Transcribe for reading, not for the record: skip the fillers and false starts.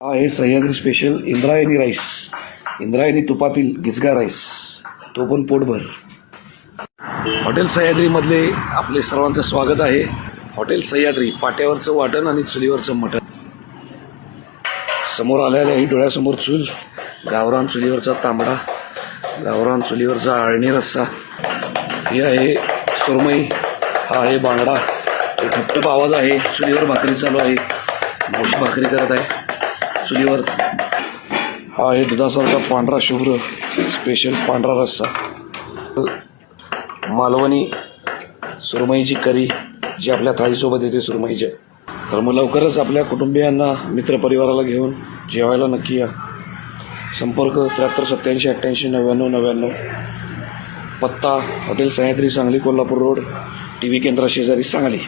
हा आहे Sahyadri special Indrayani rice, Indrayani तुपातील गिचगा राईस, तो पण पोटभर. हॉटेल सह्याद्रीमधले आपले सर्वांचं स्वागत आहे. हॉटेल सह्याद्री, पाट्यावरचं वाटण आणि चुलीवरचं मटण. समोर आलेल्या ही डोळ्यासमोर चूल, गावरान चुलीवरचा तांबडा, गावरान चुलीवरचा आळणी रस्सा, ही आहे सुरमई, हा आहे बांगडा, तो ठपठप आवाज आहे. चुलीवर भाकरी चालू आहे, मावशी भाकरी करत आहे चुलीवर. हा आहे दुधासारखा पांढरा शुभ्र स्पेशल पांढरा रस्सा, मालवणी सुरमईची करी जी आपल्या थाळीसोबत येते सुरमईच्या. तर मग लवकरच आपल्या कुटुंबियांना, मित्रपरिवाराला घेऊन जेवायला नक्की या. संपर्क 7387889999. पत्ता hotel Sahyadri, Sangli Kolhapur road, TV केंद्रा शेजारी, सांगली.